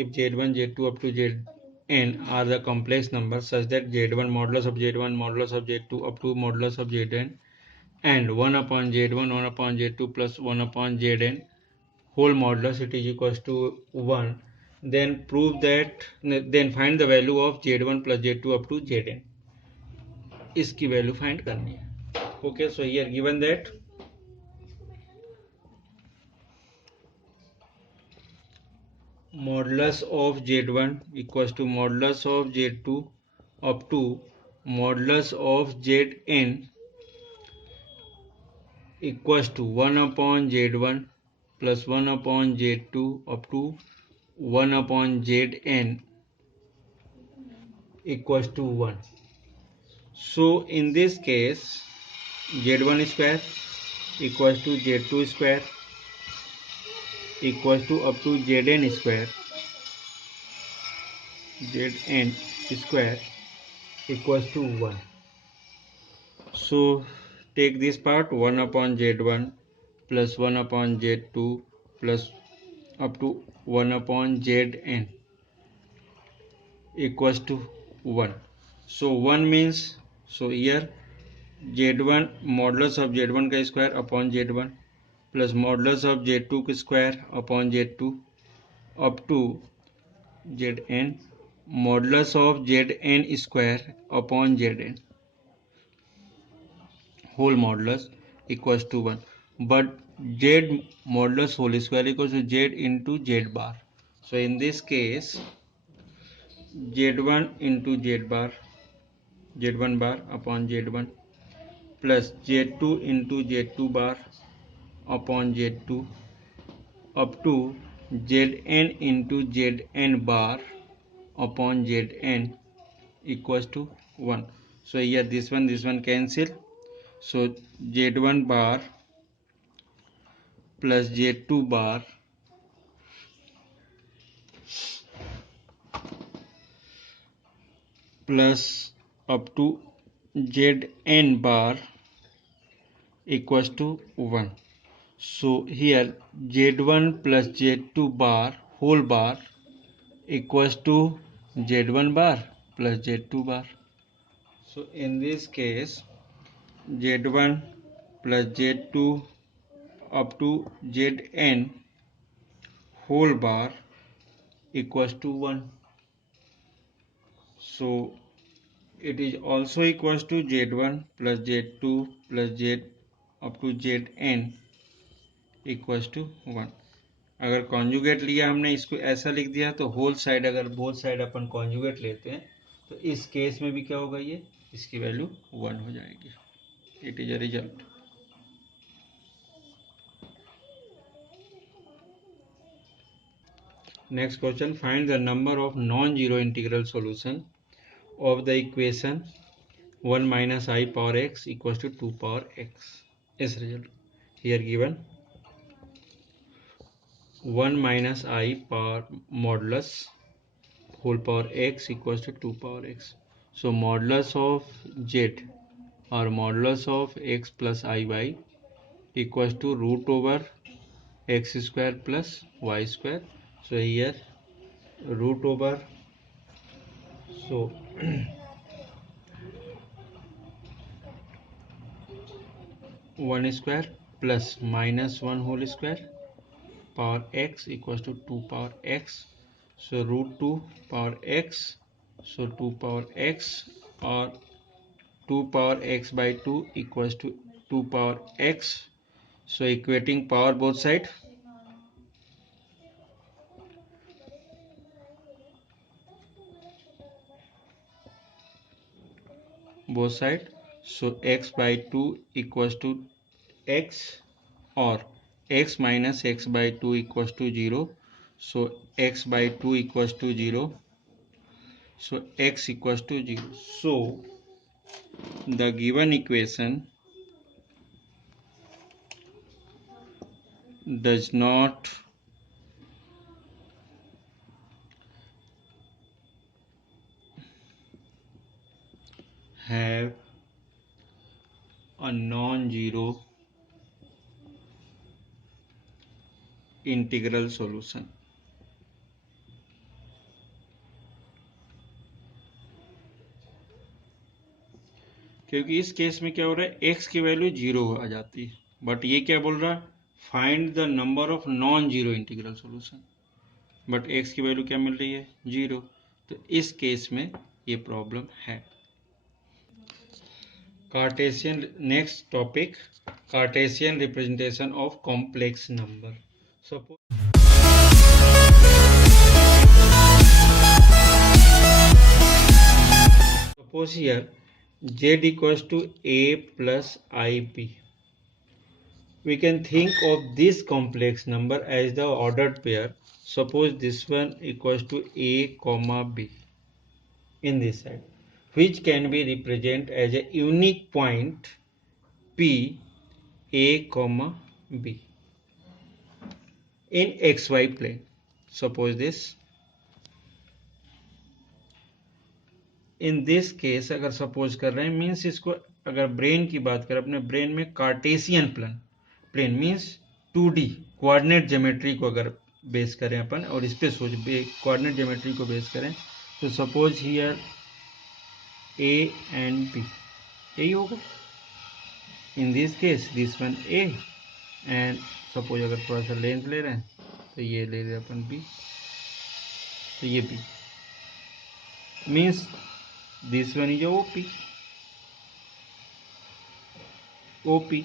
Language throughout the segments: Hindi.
if z1, z2 up to zn are the complex numbers such that z1 modulus of z1 modulus of z2 up to modulus of zn and 1 upon z1 1 upon z2 plus 1 upon zn whole modulus it is equals to 1, then prove that, then find the value of z1 plus z2 up to zn. इसकी वैल्यू फाइंड करनी है. Okay, so here given that modulus of z1 equals to modulus of z2 up to modulus of zn equals to 1 upon z1 plus 1 upon z2 up to 1 upon zn equals to 1. So in this case z1 square equals to z2 square equals to up to zn square equals to 1. So take this part 1 upon z1 plus 1 upon z2 plus up to 1 upon zn equals to 1. So 1 means, so here z1 modulus of z1 का square upon z1 plus modulus of z2 का square upon z2 up to zn modulus of zn square upon zn whole modulus equals to 1, but z modulus whole square equals to z into z bar. So in this case z1 into z1 bar upon z1 plus z2 into z2 bar upon z2 up to zn into zn bar upon zn equals to 1. So here this one cancel. So z1 bar plus z2 bar plus up to zn bar equals to 1. So here z1 plus z2 bar whole bar equals to z1 bar plus z2 bar. So in this case z1 plus z2 up to zn whole bar equals to 1. So it is also equals to z1 plus z2 plus z up to zn equals to 1. अगर कॉन्जुगेट लिया हमने, इसको ऐसा लिख दिया, तो होल साइड अगर बोथ साइड अपन कॉन्जुगेट लेते हैं तो इस केस में भी क्या होगा, ये इसकी वैल्यू 1 हो जाएगी. It is a result. Next question, find the number of non zero integral solution of the equation 1 minus I power x equals to 2 power x is result. Here given 1 minus I power modulus whole power x equals to 2 power x. So modulus of z or modulus of x plus iy equals to root over x square plus y square. So here root over, so 1 square plus minus 1 whole square power x equals to 2 power x. So root 2 power x, so 2 power x or 2 power x by 2 equals to 2 power x. So equating power both side, so x by 2 equals to x or x minus x by 2 equals to 0. So x by 2 equals to 0. So x equals to 0. So the given equation does not have a non-zero integral solution. क्योंकि इस केस में क्या हो रहा है, x की वैल्यू 0 आ जाती है, बट ये क्या बोल रहा है, find the number of non zero integral solution, but x की वैल्यू क्या मिल रही है, 0। तो इस केस में ये प्रॉब्लम है। Cartesian, next topic, Cartesian representation of complex number. Suppose here z equals to a plus ib. We can think of this complex number as the ordered pair. Suppose this one equals to a comma b in this side, which can be represented as a unique point p a comma b in xy plane. Suppose this. In this case अगर सपोज कर रहे हैं, मीन्स इसको अगर ब्रेन की बात करें, अपने ब्रेन में cartesian plane means 2D coordinate geometry को अगर बेस करें अपन, और इस पे सोच कोऑर्डिनेट ज्योमेट्री को बेस करें, तो suppose here a and b, यही होगा in this case, this one a and suppose अगर थोड़ा सा लेंथ ले रहे हैं तो ये ले रहे हैं अपन बी, तो ये b means this one is OP. OP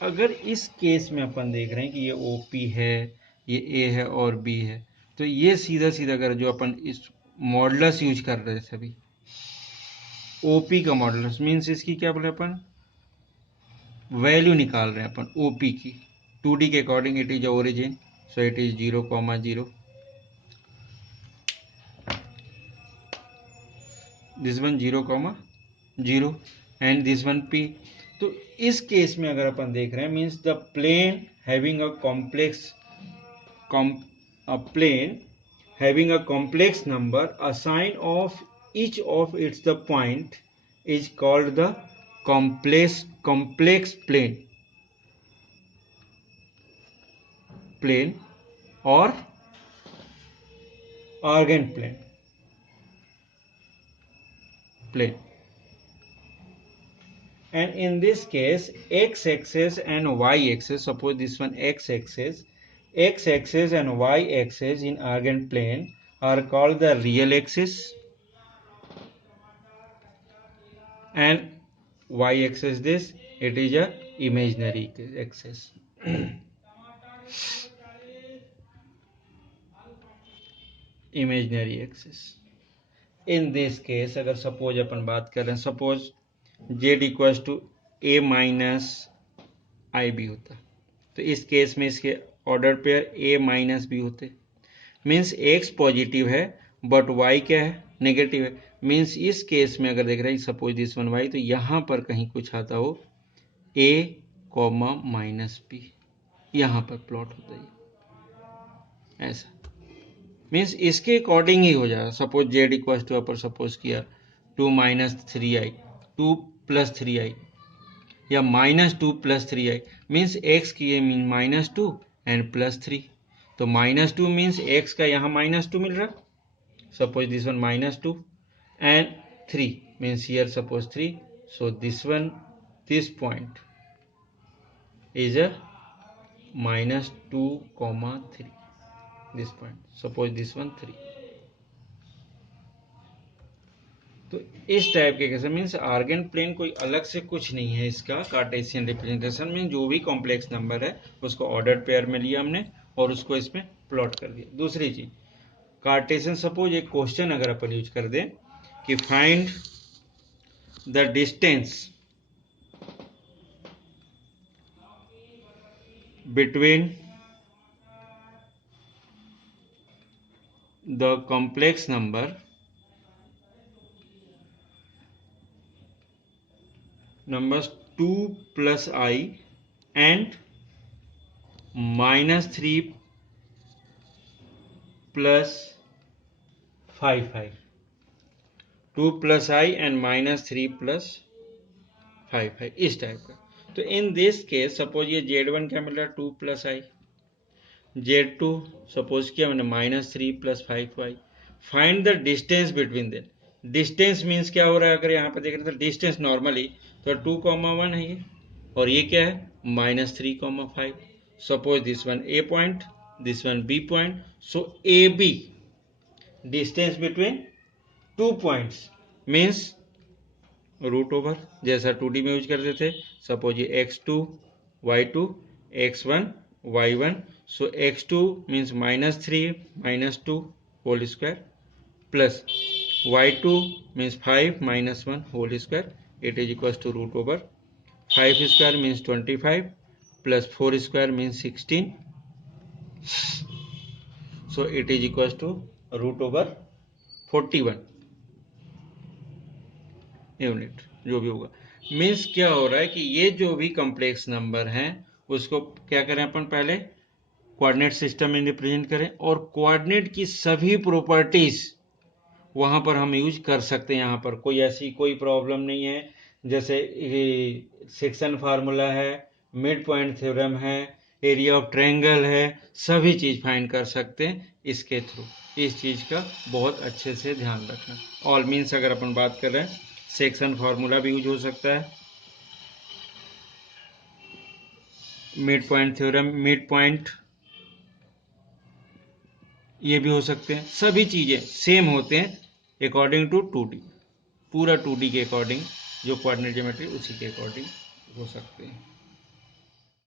अगर इस केस में अपन देख रहे हैं कि ये ओपी है, ये ए है और बी है, तो ये सीधा सीधा अगर जो अपन इस मॉडुलस यूज कर रहे थे अभी, ओपी का मॉडुलस मीन्स इसकी क्या बोले अपन, वैल्यू निकाल रहे हैं अपन ओपी की, 2D के according it is origin, so it is 0,0, this one 0,0 and this one p। तो इस केस में अगर अपन देख रहे हैं, means the plane having a complex number, a sign of each of its the point is called the complex plane और Argand plane. And in this case, x-axis and y-axis, suppose this one x-axis and y-axis in argand plane are called the real axis, and y-axis this, it is a imaginary axis. Imaginary axis. In this case अगर सपोज अपन बात कर रहे हैं, suppose z equals to a minus i b होता, तो इस केस में इसके order pair a minus b होते, मीन्स x पॉजिटिव है बट y क्या है, नेगेटिव है, मीन्स इस केस में अगर देख रहे हैं सपोज दिस वन y, तो यहाँ पर कहीं कुछ आता हो a कॉमा माइनस बी, यहाँ पर प्लॉट होता है ऐसा, मीन्स इसके अकॉर्डिंग ही हो जाएगा। सपोज जेड इक्वल टू अपन सपोज किया 2 माइनस 3i, 2 प्लस 3i या minus 2 plus 3i, means x की ये मीन माइनस 2 एंड प्लस 3, तो माइनस 2 मीन्स एक्स का यहाँ माइनस 2 मिल रहा है, suppose this one minus 2 and 3 means here suppose 3, so this point is a minus 2,3, this point, suppose this one 3। तो इस टाइप के कैसे, मीन्स आर्गेन प्लेन कोई अलग से कुछ नहीं है, इसका कार्टेशियन रिप्रेजेंटेशन में जो भी कॉम्प्लेक्स नंबर है उसको ऑर्डर्ड पेयर में लिया हमने और उसको इसमें प्लॉट कर दिया। दूसरी चीज कार्टेशियन, सपोज एक क्वेश्चन अगर अपन यूज कर दें कि find the distance between the complex number numbers 2 plus I and minus 3 plus 5i, 2 plus I and minus 3 plus 5i, इस टाइप का। तो इन दिस केस सपोज ये z1 क्या मिल रहा है 2 plus I, z2 सपोज किया मैंने minus 3 plus 5y, find the distance between them. Distance means क्या हो रहा है, अगर यहाँ पे देख रहे हैं तो डिस्टेंस नॉर्मली तो 2,1 है ये, और ये क्या है -3,5. Suppose this one a point, this one b point. So a b distance between 2 points means root over, जैसा 2D में यूज करते थे. सपोज ये x2 y2 x1 y1. So x2 means -3 -2 whole square plus y2 means 5 -1 whole square. It is equal to root over 5 square means 25 plus 4 square means 16. So it is equal to root over 41 unit जो भी होगा. मीन्स क्या हो रहा है कि ये जो भी कॉम्प्लेक्स नंबर हैं उसको क्या करें अपन, पहले कोऑर्डिनेट सिस्टम में रिप्रेजेंट करें और कोऑर्डिनेट की सभी प्रॉपर्टीज वहां पर हम यूज कर सकते हैं. यहाँ पर कोई ऐसी कोई प्रॉब्लम नहीं है. जैसे सेक्शन फार्मूला है, मिड पॉइंट थ्योरम है, एरिया ऑफ ट्रायंगल है, सभी चीज फाइंड कर सकते हैं इसके थ्रू. इस चीज का बहुत अच्छे से ध्यान रखना. ऑल मीन्स अगर अपन बात कर रहे हैं सेक्शन फार्मूला भी यूज हो सकता है, mid point theorem, mid point ये भी हो सकते हैं. सभी चीजें सेम होते हैं अकॉर्डिंग टू 2D. पूरा 2D के अकॉर्डिंग जो कोऑर्डिनेट ज्योमेट्री उसी के अकॉर्डिंग हो सकते हैं.